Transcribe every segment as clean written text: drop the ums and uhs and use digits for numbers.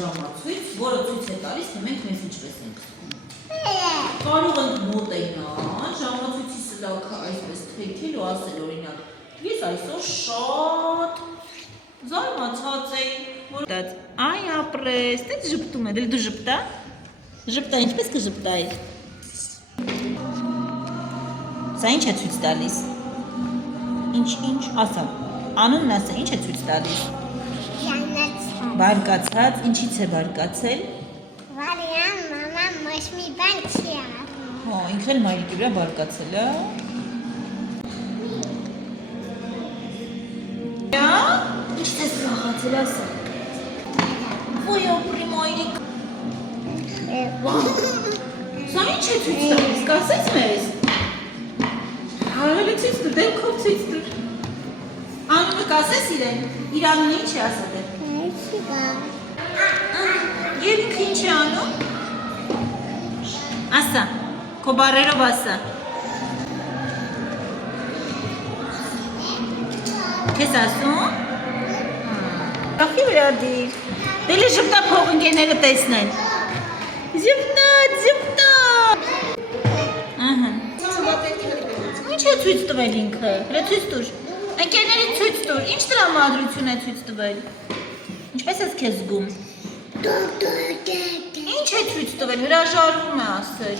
ժամացույց, որը ցույց է տալիս, թե մենք մեզ ինչպես ենք զգում։ Կարող ենք մոտենալ, ժամացույցի սլաքը այսպես թեքել ու ասել օրինակ, ես այսօր շատ զարմացած էի, որ այ ապրես, դե ժպտում է, դե դու ժպտա։ Ժպտա, ինչպես կժպտայի։ Սա ինչ է ցույց տալիս։ Ինչ, ասա։ Անունն ասա, ինչ է ցույց տալիս։ Բարկացած, ինչից է բարկացել։ Վարյան, մաման ոչ մի բան չի արում։ Հա, ինքն էլ մայրիկի վրա բարկացել է։ Ինչից ես ուրախացել, ասա։ Ոյ ապրի մայրիկ։ Սա ինչ է ցույց տալիս, կասես մեզ։ Հարելի ցույց տուր, դեմքով ցույց տուր։ Անունը կասես իրեն, իր անունը ինչ է ասա դե։ Եվ ինքը ինչ է անում։ Ասա, քո բառերով ասա։ Քեզ ասում։ Ախի վրա դիր։ Դելի ժպտա փող ընկերները տեսնեն։ Ժպտա։ Ինչ է ցույց տվել ինքը։ Հələ ցույց տուր։ Ընկերների ցույց տուր։ Ինչ տրամադրություն է ցույց տվել։ Ինչպես ես քեզ զգում։ Ինչ է ցույց տվել, հրաժարվում է ասել։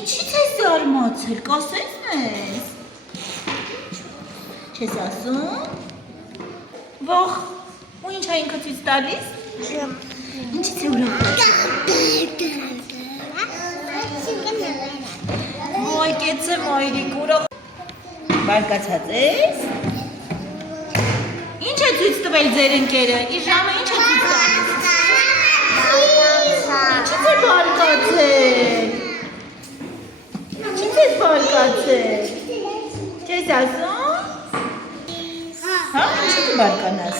Ինչից է զարմացել, կասես մեզ։ Չես ասում։ Ոխ, ու ինչ է ինքը ցույց տալիս։ Ինչից է ուրախացել։ Ոյ, կեցե մայրիկ, ուրախ։ Բարկացած ես։ Ինչ է ցույց տվել ձեր ընկերը։ Իր ժամը ինչ է ցույց տալիս։ Ինչից է բարկացել։ Ինչից է բարկացել։ Չես ասում։ Հա, ինչի՞ դու բարկանաս։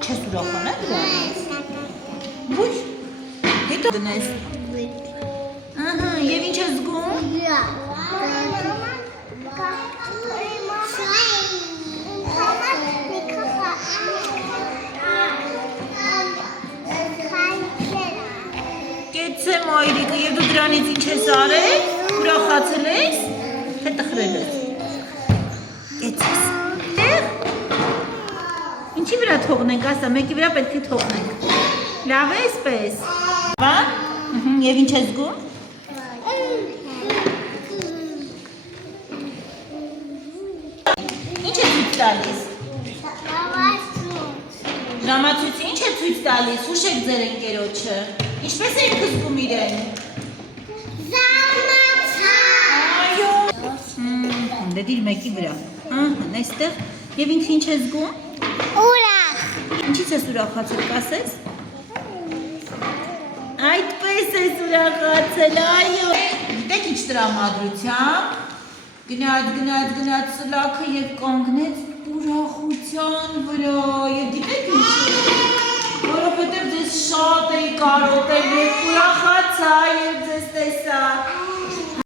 Չես ուրախանա դրանից։ Ոյ, հետո դնես։ Ահա, եւ ինչ ես զգում։ Կեցե մայրիկը, եւ դու դրանից ինչ ես արել, ուրախացել ես, թե տխրել ես։ Կեցես։ Տեղ։ Ինչի վրա թողնենք, ասա, մեկի վրա պետք է թողնենք։ Լավ է այսպես։ Բա։ Եվ ինչ ես զգում։ Ինչ է ցույց տալիս։ Ժամացույցը ինչ է ցույց տալիս, հուշեք ձեր ընկերոջը։ Ինչպես է ինքը զգում իրեն։ Զարմացած։ Այո։ Դե դիր մեկի վրա։ Ահա, այստեղ։ Եվ ինքը ինչ է զգում։ Ուրախ։ Ինչից ես ուրախացել, կասես։ Այդպես ես ուրախացել, այո։ Գիտեք ինչ տրամադրությամբ։ Գնաց սլաքը եւ կանգնեց ուրախության վրա։ Եվ գիտեք ինչ։ Որովհետեւ ձեզ շատ էի կարոտել եւ ուրախացա եւ ձեզ տեսա։